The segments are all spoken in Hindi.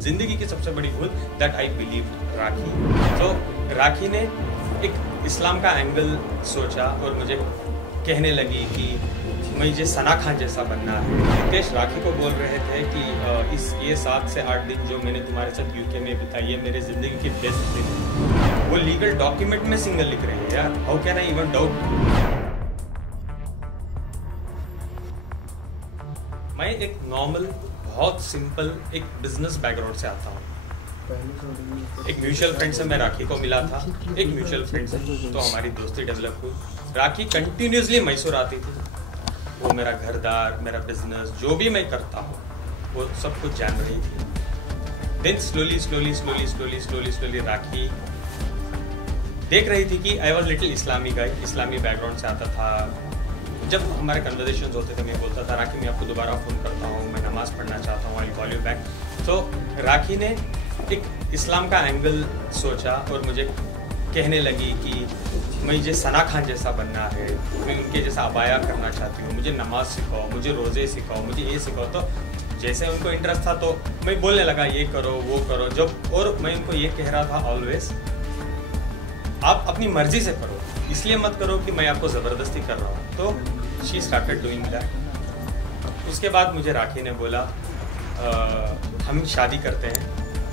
जिंदगी की सबसे बड़ी भूल दैट आई बिलीव्ड राखी। तो राखी ने एक इस्लाम का एंगल सोचा और मुझे कहने लगी कि मुझे सना खान जैसा बनना है। रितेश राखी को बोल रहे थे कि ये 7 से 8 दिन जो मैंने तुम्हारे साथ यूके में बिताई है मेरे जिंदगी के बेस्ट दिन। वो लीगल डॉक्यूमेंट में सिंगल लिख रही है यार, how can I even doubt. मैं एक नॉर्मल बहुत सिंपल एक बिजनेस बैकग्राउंड से आता हूँ। एक म्यूचुअल फ्रेंड से मैं राखी को मिला था, एक म्यूचुअल फ्रेंड से, तो हमारी दोस्ती डेवलप हुई। राखी कंटिन्यूसली मैसूर आती थी, वो मेरा घरदार, मेरा बिजनेस जो भी मैं करता हूँ वो सब कुछ जान रही थी। देन स्लोली राखी देख रही थी कि I was little Islami guy, Islami background से आता था। जब हमारे कन्वर्सेशंस होते थे मैं बोलता था राखी मैं आपको दोबारा फ़ोन करता हूँ, मैं नमाज़ पढ़ना चाहता हूँ, आई कॉल यू बैक। तो राखी ने एक इस्लाम का एंगल सोचा और मुझे कहने लगी कि मुझे सना खान जैसा बनना है, मैं उनके जैसा अबाया करना चाहती हूँ, मुझे नमाज सिखाओ, मुझे रोज़े सिखाओ, मुझे ये सिखाओ। तो जैसे उनको इंटरेस्ट था तो मैं बोलने लगा ये करो वो करो। जब और मैं उनको ये कह रहा था ऑलवेज आप अपनी मर्जी से करो, इसलिए मत करो कि मैं आपको ज़बरदस्ती कर रहा हूँ। तो शी स्टार्टेड डूइंग दैट। उसके बाद मुझे राखी ने बोला हम शादी करते हैं।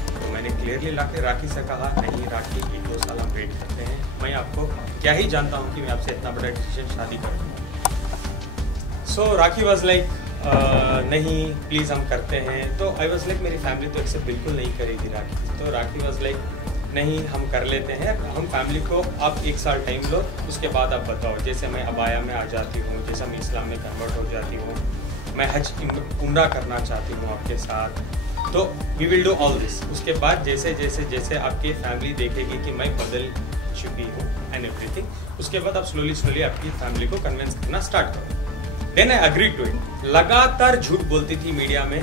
तो मैंने क्लियरली राखी से कहा नहीं राखी 1-2 साल हम वेट करते हैं, मैं आपको क्या ही जानता हूँ कि मैं आपसे इतना बड़ा डिसीजन शादी करूँगा। सो राखी वॉज लाइक नहीं प्लीज़ हम करते हैं। तो आई वॉज लाइक मेरी फैमिली तो एक्सेप्ट बिल्कुल नहीं करेगी राखी। तो राखी वॉज लाइक नहीं हम कर लेते हैं, हम फैमिली को आप 1 साल टाइम लो, उसके बाद आप बताओ। जैसे मैं अबाया में आ जाती हूँ, जैसे मैं इस्लाम में कन्वर्ट हो जाती हूँ, मैं हज उम्रा करना चाहती हूँ आपके साथ, तो we will do all this. उसके बाद जैसे जैसे जैसे आपकी फैमिली देखेगी कि मैं बदल चुकी हूँ एंड एवरीथिंग, उसके बाद आप स्लोली आपकी फैमिली को कन्विंस करना स्टार्ट करो। Then I agree to it. लगातार झूठ बोलती थी मीडिया में।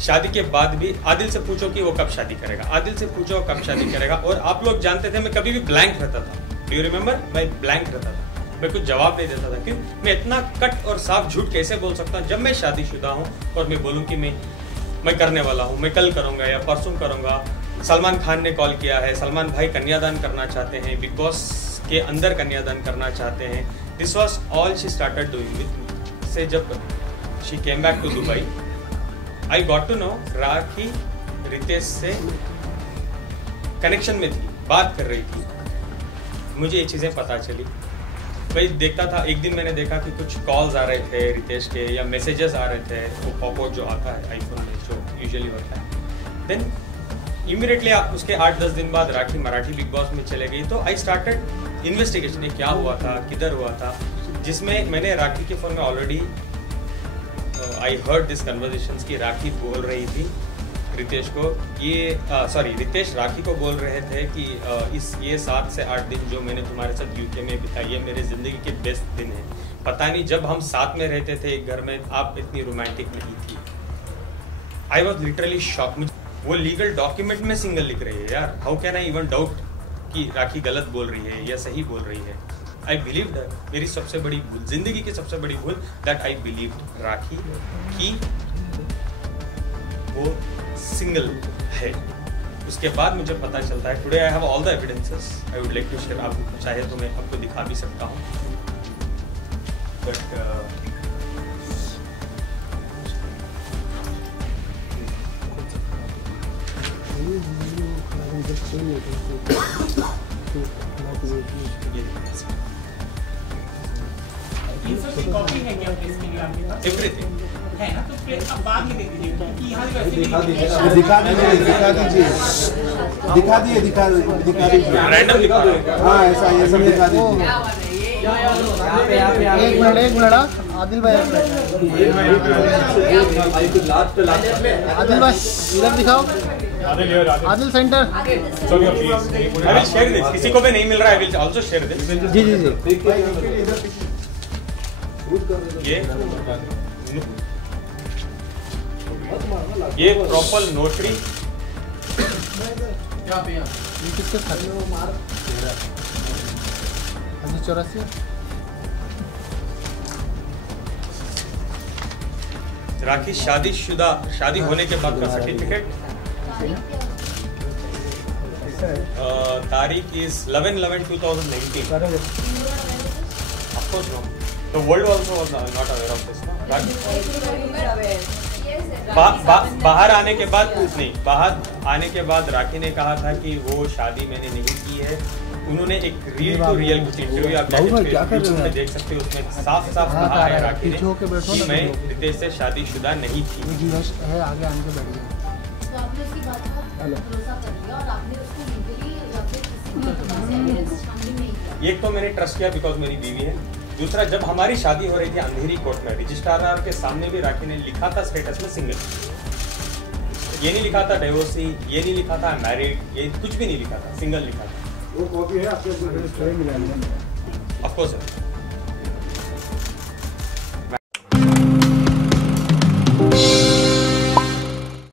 शादी के बाद भी आदिल से पूछो कि वो कब शादी करेगा, आदिल से पूछो कब शादी करेगा। और आप लोग जानते थे मैं कभी भी ब्लैंक रहता था। Do you remember? मैं ब्लैंक रहता था, मैं कुछ जवाब नहीं देता था। क्यों? मैं इतना कट और साफ झूठ कैसे बोल सकता हूँ जब मैं शादीशुदा हूँ और मैं बोलूँ कि मैं करने वाला हूँ, मैं कल करूँगा या परसों करूँगा। सलमान खान ने कॉल किया है, सलमान भाई कन्यादान करना चाहते हैं, बिग बॉस के अंदर कन्यादान करना चाहते हैं। This was all she started doing with me. से जब she came back to Dubai I got to know Rakhi Ritesh से कनेक्शन में थी, बात कर रही थी। मुझे ये चीज़ें पता चली। भाई देखता था, एक दिन मैंने देखा कि कुछ कॉल्स आ रहे थे रितेश के या मैसेजेस आ रहे थे, वो पॉपअप जो आता है आईफोन में जो यूजुअली होता है। देन इमीडिएटली उसके 8-10 दिन बाद राखी मराठी बिग बॉस में चले गई। तो आई स्टार्टेड इन्वेस्टिगेशन, ये क्या हुआ था, किधर हुआ था, जिसमें मैंने राखी के फ़ोन में already I heard this conversations की राखी बोल रही थी रितेश को रितेश राखी को बोल रहे थे कि ये 7 से 8 दिन जो मैंने तुम्हारे साथ यूके में बिताई है मेरे ज़िंदगी के बेस्ट दिन है। पता नहीं जब हम साथ में रहते थे एक घर में आप इतनी रोमांटिक नहीं थी। I was literally shock. वो लीगल डॉक्यूमेंट में सिंगल लिख रही है यार, how can I even doubt कि राखी गलत बोल रही है या सही बोल रही है। आई बिलीव दैट मेरी सबसे बड़ी भूल, जिंदगी की सबसे बड़ी भूल दैट आई बिलीव राखी कि वो सिंगल है। उसके बाद मुझे पता चलता है today I have all the evidences, I would like to share. आप चाहे तो मैं आपको दिखा भी सकता हूँ, बट कॉपी है क्या इसके लिए आपके पास? एवरीथिंग है ना, तो फिर अब बाद में दे दीजिए कि यहाँ पे वैसे दिखा दीजिए रैंडम दिखा रहा हूँ। हाँ ऐसा ये सब दिखा दीजिए। एक मिनट आदिल भाई, आदिल भाई इधर दिखाओ। Adil centre. I will share this, किसी को भी नहीं मिल रहा है, I will also share this. जी जी जी। ये प्रॉपर नोटरी ये किसके साथ? 84। राखी शादी होने के बाद का सर्टिफिकेट तारीख is 11/11/2019. Of course no. The world also was not aware of this. बाहर आने के बाद नहीं, बाहर आने के बाद राखी ने कहा था कि वो शादी मैंने नहीं की है. उन्होंने एक रियल टू रियल कुछ इंटरव्यू आप यूट्यूब पे देख सकते हो, उसमें साफ साफ कहा है राखी ने कि मैं रितेश से शादीशुदा नहीं थी. आगे आने के बैठ गए. तो आपने उसकी बात पर भरोसा कर लिया और आपने उसको लीगली या फिर किसी भी तरह से एविडेंस शामिल नहीं किया. एक तो मैंने ट्रस्ट किया बिकॉज मेरी बीवी है. दूसरा, जब हमारी शादी हो रही थी अंधेरी कोर्ट में, रजिस्ट्रार के सामने भी राखी ने लिखा था स्टेटस में सिंगल. ये नहीं लिखा था डिवोर्सी, ये नहीं लिखा था मैरिड, ये कुछ भी नहीं लिखा था, सिंगल लिखा था. वो कॉपी है आपके? ऑफ कोर्स है.